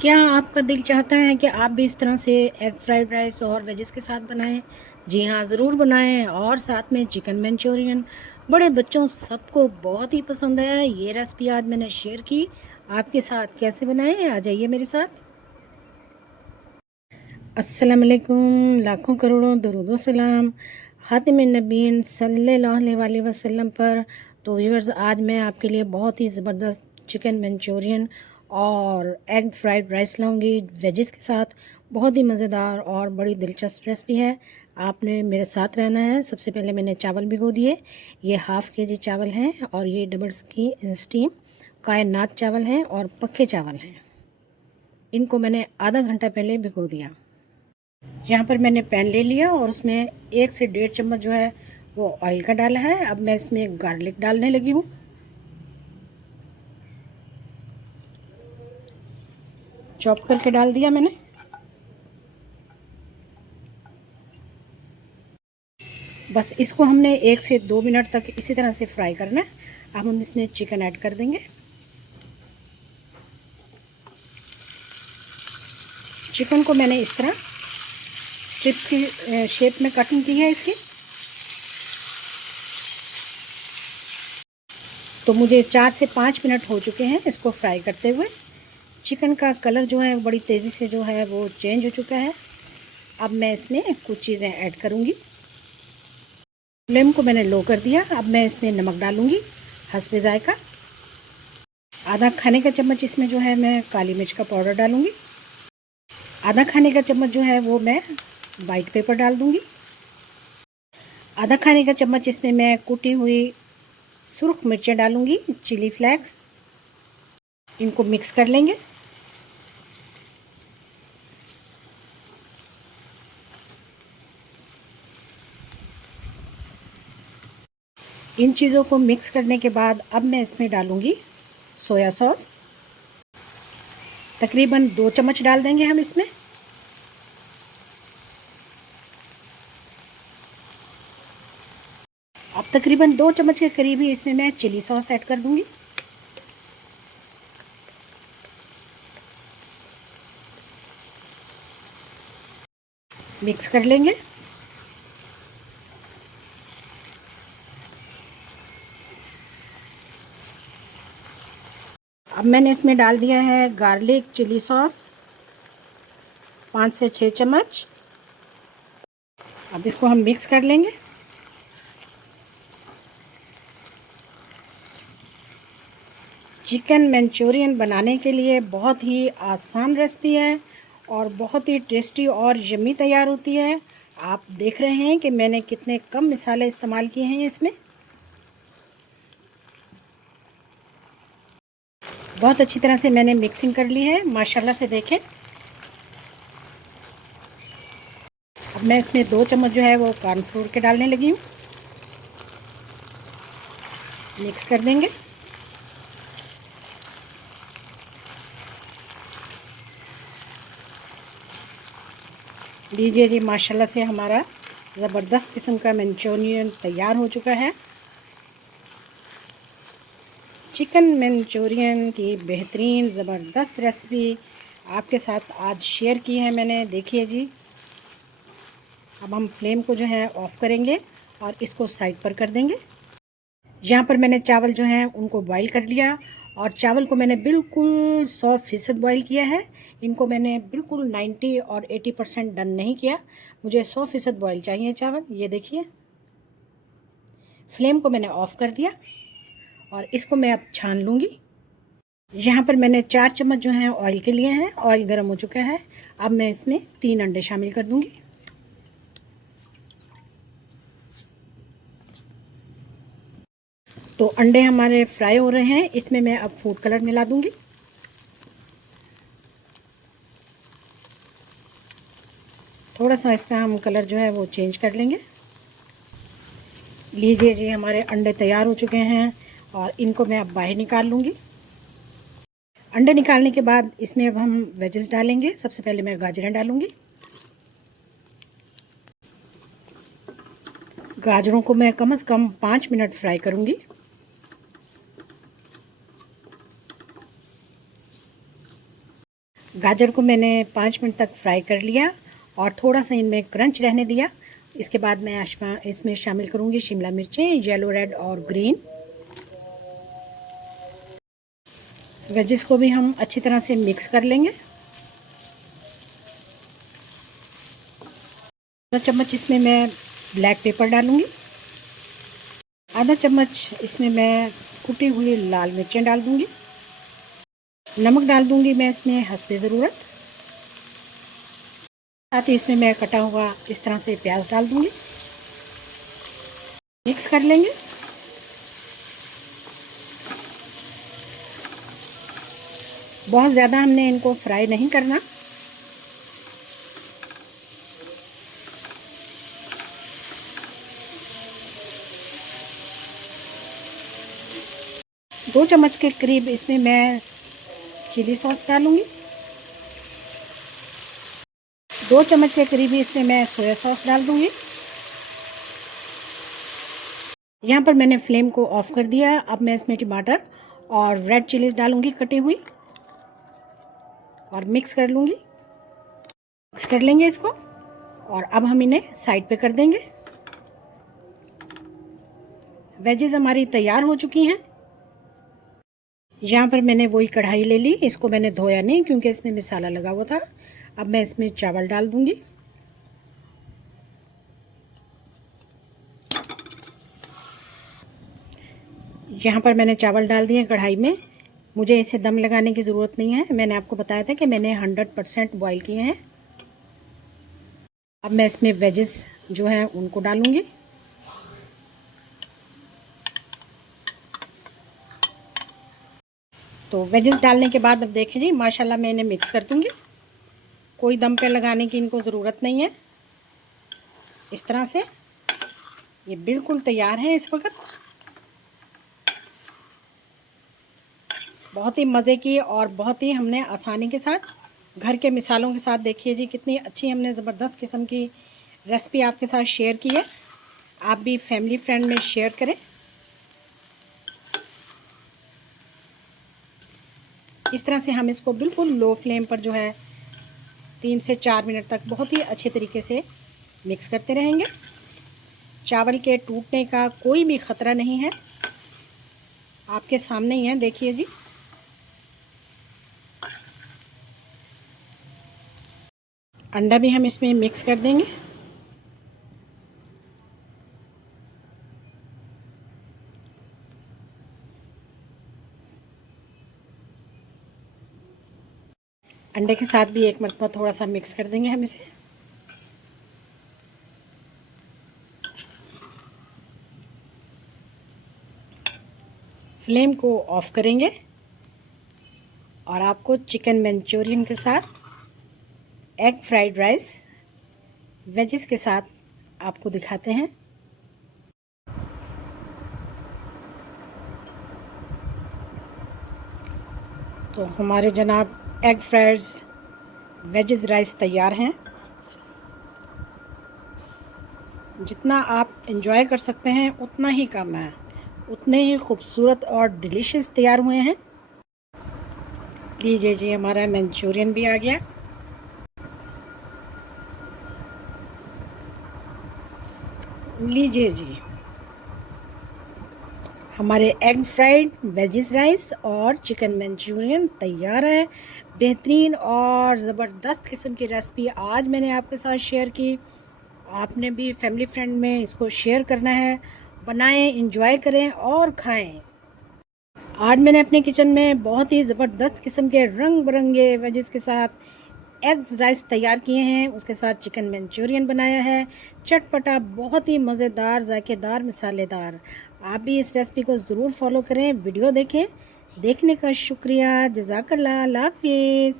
क्या आपका दिल चाहता है कि आप भी इस तरह से एग फ्राइड राइस और वेजिस के साथ बनाएं? जी हाँ, ज़रूर बनाएं। और साथ में चिकन मंचूरियन बड़े बच्चों सबको बहुत ही पसंद है। ये रेसिपी आज मैंने शेयर की आपके साथ। कैसे बनाएं, आ जाइए मेरे साथ। अस्सलाम वालेकुम, लाखों करोड़ों दरूद सलाम हातिम नबीन सल्लल्लाहु अलैहि वसल्लम पर। तो व्यूअर्स, आज मैं आपके लिए बहुत ही ज़बरदस्त चिकन मंचूरियन और एग फ्राइड राइस लाऊंगी वेजिस के साथ। बहुत ही मज़ेदार और बड़ी दिलचस्प रेसिपी है। आपने मेरे साथ रहना है। सबसे पहले मैंने चावल भिगो दिए। ये हाफ़ के जी चावल हैं और ये डबल की स्टीम कायनात चावल हैं और पक्के चावल हैं। इनको मैंने आधा घंटा पहले भिगो दिया। यहाँ पर मैंने पैन ले लिया और उसमें 1 से 1.5 चम्मच जो है वो ऑयल का डाला है। अब मैं इसमें गार्लिक डालने लगी हूँ। चॉप करके डाल दिया मैंने। बस इसको हमने 1 से 2 मिनट तक इसी तरह से फ्राई करना है। अब हम इसमें चिकन ऐड कर देंगे। चिकन को मैंने इस तरह स्ट्रिप्स की शेप में कटिंग की है इसकी। तो मुझे 4 से 5 मिनट हो चुके हैं इसको फ्राई करते हुए। चिकन का कलर जो है बड़ी तेज़ी से जो है वो चेंज हो चुका है। अब मैं इसमें कुछ चीज़ें ऐड करूँगी। फ्लेम को मैंने लो कर दिया। अब मैं इसमें नमक डालूँगी हस्बे ज़ायका। आधा खाने का चम्मच इसमें जो है मैं काली मिर्च का पाउडर डालूँगी। आधा खाने का चम्मच जो है वो मैं वाइट पेपर डाल दूँगी। आधा खाने का चम्मच इसमें मैं कुटी हुई सुर्ख मिर्चें डालूँगी, चिली फ्लेक्स। इनको मिक्स कर लेंगे। इन चीज़ों को मिक्स करने के बाद अब मैं इसमें डालूँगी सोया सॉस। तकरीबन 2 चम्मच डाल देंगे हम इसमें। अब तकरीबन 2 चम्मच के करीब ही इसमें मैं चिली सॉस ऐड कर दूँगी। मिक्स कर लेंगे। अब मैंने इसमें डाल दिया है गार्लिक चिली सॉस 5 से 6 चम्मच। अब इसको हम मिक्स कर लेंगे। चिकन मंचूरियन बनाने के लिए बहुत ही आसान रेसिपी है और बहुत ही टेस्टी और यम्मी तैयार होती है। आप देख रहे हैं कि मैंने कितने कम मसाले इस्तेमाल किए हैं इसमें। बहुत अच्छी तरह से मैंने मिक्सिंग कर ली है, माशाल्लाह से देखें। अब मैं इसमें 2 चम्मच जो है वो कॉर्नफ्लोर के डालने लगी हूँ। मिक्स कर देंगे। लीजिए जी, माशाल्लाह से हमारा ज़बरदस्त किस्म का मंचूरियन तैयार हो चुका है। चिकन मंचूरियन की बेहतरीन ज़बरदस्त रेसिपी आपके साथ आज शेयर की है मैंने। देखिए जी, अब हम फ्लेम को जो है ऑफ़ करेंगे और इसको साइड पर कर देंगे। यहाँ पर मैंने चावल जो हैं उनको बॉईल कर लिया और चावल को मैंने बिल्कुल 100% बॉईल किया है। इनको मैंने बिल्कुल 90 और 80% डन नहीं किया। मुझे 100% बॉईल चाहिए चावल। ये देखिए, फ्लेम को मैंने ऑफ़ कर दिया और इसको मैं अब छान लूँगी। यहाँ पर मैंने 4 चम्मच जो हैं ऑयल के लिए हैं। ऑयल गर्म हो चुका है। अब मैं इसमें 3 अंडे शामिल कर दूँगी। तो अंडे हमारे फ्राई हो रहे हैं। इसमें मैं अब फूड कलर मिला दूँगी। थोड़ा सा इसका हम कलर जो है वो चेंज कर लेंगे। लीजिए जी, हमारे अंडे तैयार हो चुके हैं और इनको मैं अब बाहर निकाल लूँगी। अंडे निकालने के बाद इसमें अब हम वेजेस डालेंगे। सबसे पहले मैं गाजरें डालूँगी। गाजरों को मैं कम से कम 5 मिनट फ्राई करूँगी। गाजर को मैंने 5 मिनट तक फ्राई कर लिया और थोड़ा सा इनमें क्रंच रहने दिया। इसके बाद मैं इसमें शामिल करूँगी शिमला मिर्चें, येलो, रेड और ग्रीन। वेजिस को भी हम अच्छी तरह से मिक्स कर लेंगे। आधा चम्मच इसमें मैं ब्लैक पेपर डालूँगी। आधा चम्मच इसमें मैं कुटी हुई लाल मिर्चें डाल दूँगी। नमक डाल दूँगी मैं इसमें हस्बे ज़रूरत। साथ ही इसमें मैं कटा हुआ इस तरह से प्याज डाल दूँगी। मिक्स कर लेंगे। बहुत ज़्यादा हमने इनको फ्राई नहीं करना। दो चम्मच के करीब इसमें मैं चिली सॉस डालूँगी। 2 चम्मच के करीब इसमें मैं सोया सॉस डाल दूँगी। यहाँ पर मैंने फ्लेम को ऑफ कर दिया। अब मैं इसमें टमाटर और रेड चिलीज डालूँगी कटी हुई और मिक्स कर लूँगी। मिक्स कर लेंगे इसको और अब हम इन्हें साइड पे कर देंगे। वेजेस हमारी तैयार हो चुकी हैं। यहाँ पर मैंने वही कढ़ाई ले ली। इसको मैंने धोया नहीं क्योंकि इसमें मसाला लगा हुआ था। अब मैं इसमें चावल डाल दूँगी। यहाँ पर मैंने चावल डाल दिए कढ़ाई में। मुझे इसे दम लगाने की ज़रूरत नहीं है। मैंने आपको बताया था कि मैंने 100% बॉईल किए हैं। अब मैं इसमें वेजेस जो हैं उनको डालूँगी। तो वेजेस डालने के बाद अब देखें जी, माशाल्लाह मैं इन्हें मिक्स कर दूँगी। कोई दम पे लगाने की इनको ज़रूरत नहीं है। इस तरह से ये बिल्कुल तैयार हैं इस वक्त। बहुत ही मज़े की और बहुत ही हमने आसानी के साथ घर के मिसालों के साथ, देखिए जी कितनी अच्छी हमने ज़बरदस्त किस्म की रेसिपी आपके साथ शेयर की है। आप भी फैमिली फ्रेंड में शेयर करें। इस तरह से हम इसको बिल्कुल लो फ्लेम पर जो है 3 से 4 मिनट तक बहुत ही अच्छे तरीके से मिक्स करते रहेंगे। चावल के टूटने का कोई भी ख़तरा नहीं है। आपके सामने ही है, देखिए जी। अंडा भी हम इसमें मिक्स कर देंगे। अंडे के साथ भी एक मरतबा थोड़ा सा मिक्स कर देंगे हम इसे। फ्लेम को ऑफ करेंगे और आपको चिकन मंचूरियन के साथ एग फ्राइड राइस वेजिस के साथ आपको दिखाते हैं। तो हमारे जनाब एग फ्राइड्स वेजिस राइस तैयार हैं। जितना आप एंजॉय कर सकते हैं उतना ही कम है। उतने ही खूबसूरत और डिलीशियस तैयार हुए हैं। लीजिए जी, हमारा मंचूरियन भी आ गया। लीजिए जी, हमारे एग फ्राइड वेजिस राइस और चिकन मंचूरियन तैयार है। बेहतरीन और ज़बरदस्त किस्म की रेसिपी आज मैंने आपके साथ शेयर की। आपने भी फैमिली फ्रेंड में इसको शेयर करना है। बनाएं, इंजॉय करें और खाएं। आज मैंने अपने किचन में बहुत ही ज़बरदस्त किस्म के रंग बिरंगे वेजिस के साथ एग्स राइस तैयार किए हैं। उसके साथ चिकन मंचूरियन बनाया है। चटपटा, बहुत ही मज़ेदार, जायकेदार, मसालेदार। आप भी इस रेसिपी को ज़रूर फॉलो करें। वीडियो देखें। देखने का शुक्रिया। जज़ाकल्लाह। अल्लाह हाफ़िज़।